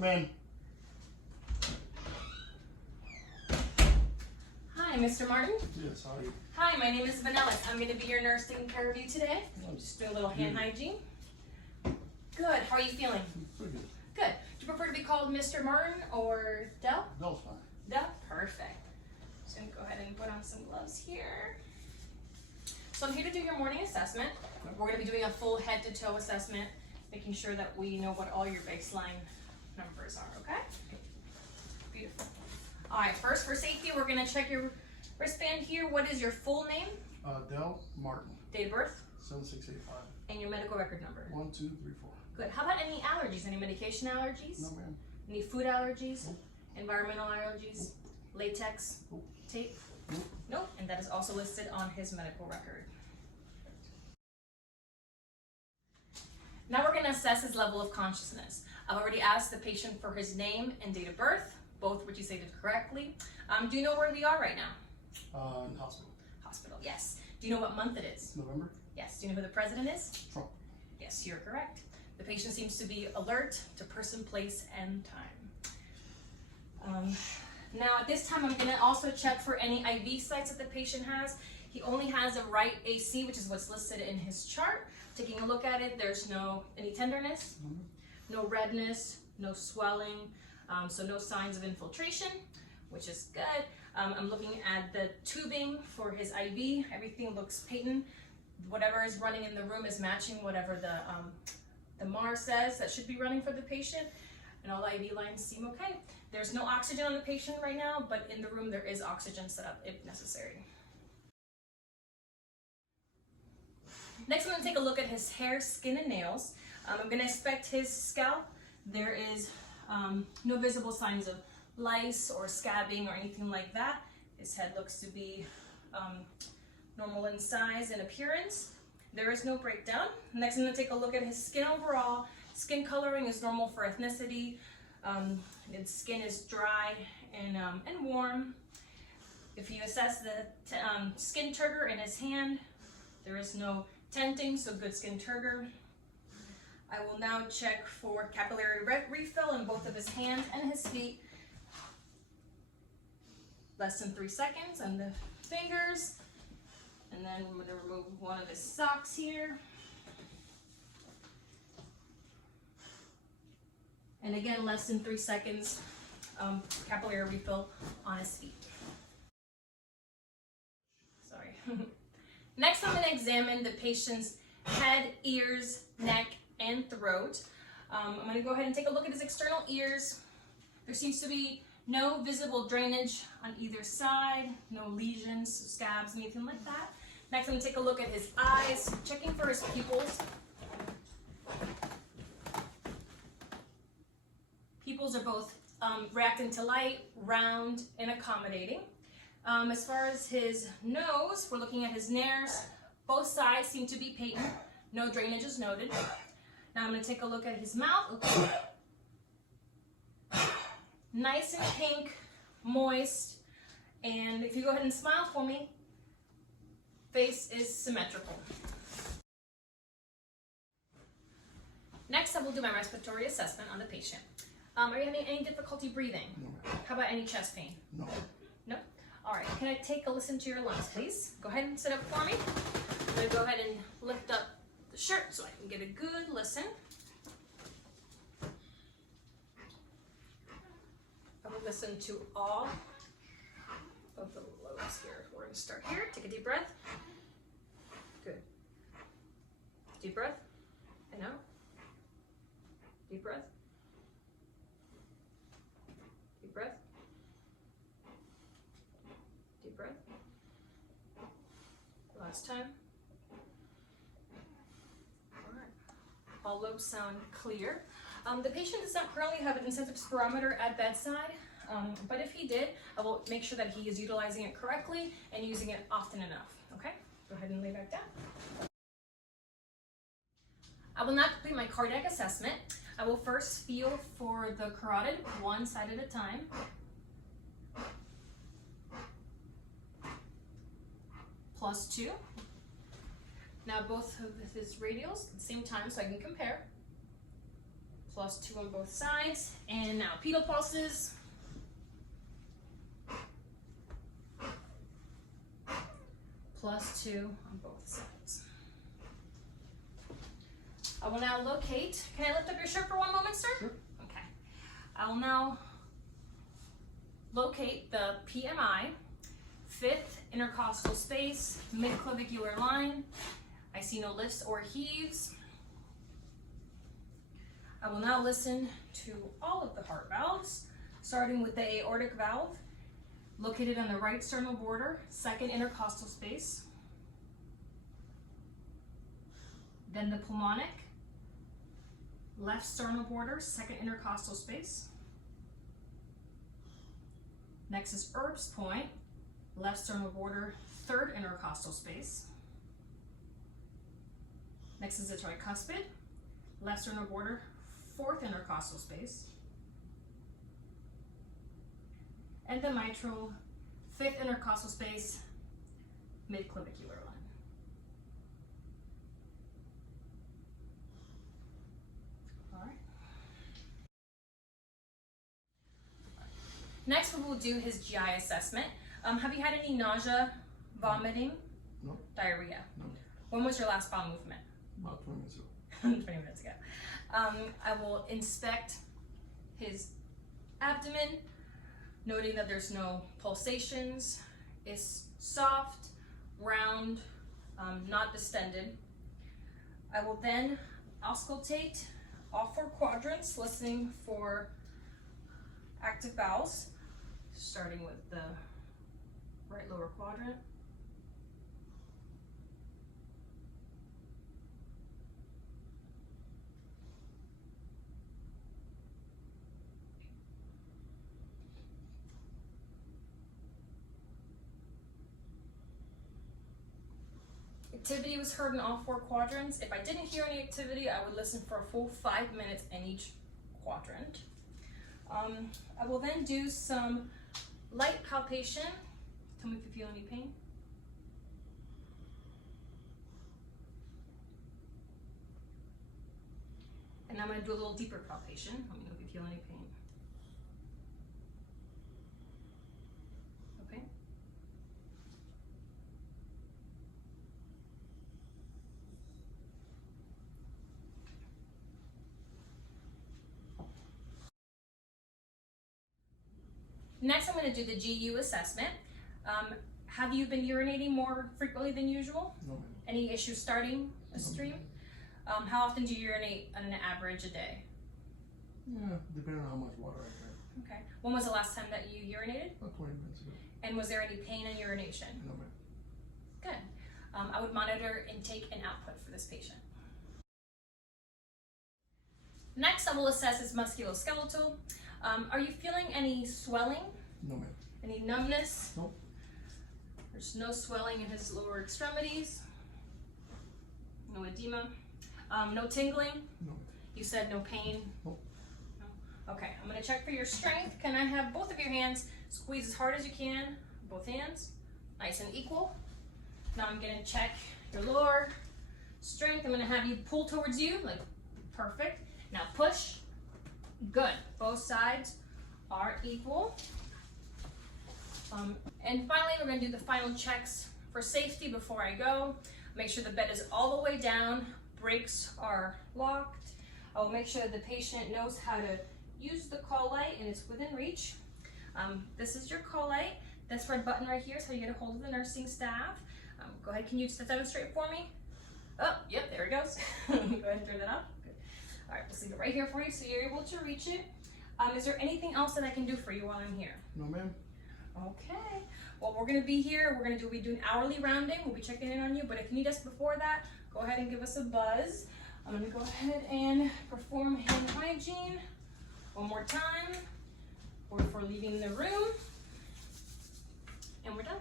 Come in. Hi, Mr. Martin. Yes, how are you? Hi, my name is Vanellis. I'm going to be your nurse taking care of you today. I'm just doing a little hand hygiene. Good. How are you feeling? Pretty good. Good. Do you prefer to be called Mr. Martin or Del? Del's fine. Del? Perfect. Just going to go ahead and put on some gloves here. So I'm here to do your morning assessment. We're going to be doing a full head-to-toe assessment, making sure that we know what all your baseline numbers are, okay? Beautiful. All right, first for safety, we're going to check your wristband here. What is your full name? Del Martin. Date of birth? 7685. And your medical record number? 1234. Good. How about any allergies? Any medication allergies? No, ma'am. Any food allergies? Nope. Environmental allergies? Nope. Latex? Nope. Tape? Nope. Nope. And that is also listed on his medical record. Now we're going to assess his level of consciousness. I've already asked the patient for his name and date of birth, both which you stated correctly. Do you know where we are right now? In hospital. Hospital, yes. Do you know what month it is? November. Yes. Do you know who the president is? Trump. Yes, you're correct. The patient seems to be alert to person, place, and time. Now at this time, I'm going to also check for any IV sites that the patient has. He only has a right AC, which is what's listed in his chart. Taking a look at it, there's any tenderness, no redness, no swelling, so no signs of infiltration, which is good. I'm looking at the tubing for his IV. Everything looks patent. Whatever is running in the room is matching whatever the MAR says that should be running for the patient, and all the IV lines seem okay. There's no oxygen on the patient right now, but in the room there is oxygen set up if necessary. Next, I'm going to take a look at his hair, skin, and nails. I'm going to inspect his scalp. There is no visible signs of lice or scabbing or anything like that. His head looks to be normal in size and appearance. There is no breakdown. Next, I'm going to take a look at his skin overall. Skin coloring is normal for ethnicity. His skin is dry and warm. If you assess the skin turgor in his hand, there is no tenting, so good skin turgor. I will now check for capillary refill in both of his hands and his feet. Less than 3 seconds on the fingers. And then I'm going to remove one of his socks here. And again, less than 3 seconds, capillary refill on his feet. Sorry. Next, I'm going to examine the patient's head, ears, neck, and throat. I'm going to go ahead and take a look at his external ears. There seems to be no visible drainage on either side, no lesions, scabs, anything like that. Next, I'm going to take a look at his eyes, checking for his pupils. Pupils are both reacting to light, round, and accommodating. As far as his nose, we're looking at his nares. Both sides seem to be patent. No drainage is noted. Now I'm going to take a look at his mouth. Okay. Nice and pink, moist. And if you go ahead and smile for me, face is symmetrical. Next, I will do my respiratory assessment on the patient. Are you having any difficulty breathing? No. How about any chest pain? No. No? All right, can I take a listen to your lungs, please? Go ahead and sit up for me. I'm going to go ahead and lift up the shirt so I can get a good listen. I will listen to all of the lobes here. We're going to start here. Take a deep breath. Good. Deep breath. And out. Deep breath. Deep breath. Deep breath. Last time. All right. All lobes sound clear. The patient does not currently have an incentive spirometer at bedside, but if he did, I will make sure that he is utilizing it correctly and using it often enough. Okay? Go ahead and lay back down. I will now complete my cardiac assessment. I will first feel for the carotid, one side at a time. +2. Now both of his radials at the same time so I can compare. +2 on both sides. And now pedal pulses. +2 on both sides. I will now locate, can I lift up your shirt for one moment, sir? Sure. Okay. I will now locate the PMI, 5th intercostal space, midclavicular line. I see no lifts or heaves. I will now listen to all of the heart valves, starting with the aortic valve, located on the right sternal border, 2nd intercostal space. Then the pulmonic, left sternal border, 2nd intercostal space. Next is Erb's point, left sternal border, 3rd intercostal space. Next is the tricuspid, left sternal border, 4th intercostal space. And the mitral, 5th intercostal space, midclavicular line. All right. Next, we will do his GI assessment. Have you had any nausea, vomiting, No. diarrhea? No. When was your last bowel movement? About 20 minutes ago. 20 minutes ago. I will inspect his abdomen, noting that there's no pulsations. It's soft, round, not distended. I will then auscultate all 4 quadrants, listening for active bowels, starting with the right lower quadrant. Activity was heard in all 4 quadrants. If I didn't hear any activity, I would listen for a full 5 minutes in each quadrant. I will then do some light palpation. Tell me if you feel any pain. And I'm going to do a little deeper palpation. Let me know if you feel any pain. Okay. Next, I'm going to do the GU assessment. Have you been urinating more frequently than usual? No, ma'am. Any issues starting a stream? How often do you urinate on an average a day? Yeah, depending on how much water I drink. Okay. When was the last time that you urinated? About 20 minutes ago. And was there any pain in urination? No, ma'am. Good. I would monitor intake and output for this patient. Next, I will assess his musculoskeletal. Are you feeling any swelling? No, ma'am. Any numbness? Nope. There's no swelling in his lower extremities. No edema. No tingling? No. You said no pain? Nope. No? Okay, I'm gonna check for your strength. Can I have both of your hands squeeze as hard as you can? Both hands, nice and equal. Now I'm gonna check your lower strength. I'm gonna have you pull towards you, like perfect. Now push, good. Both sides are equal. And finally, we're gonna do the final checks for safety before I go. Make sure the bed is all the way down, brakes are locked. I will make sure that the patient knows how to use the call light and it's within reach. This is your call light. This red button right here is how you get a hold of the nursing staff. Go ahead, can you demonstrate for me? Oh, yep, there it goes. Go ahead and turn that off. Good. All right, let's leave it right here for you so you're able to reach it. Is there anything else that I can do for you while I'm here? No, ma'am. Okay, well, we're gonna be here. We're gonna be doing hourly rounding. We'll be checking in on you, but if you need us before that, go ahead and give us a buzz. I'm gonna go ahead and perform hand hygiene one more time before leaving the room, and we're done.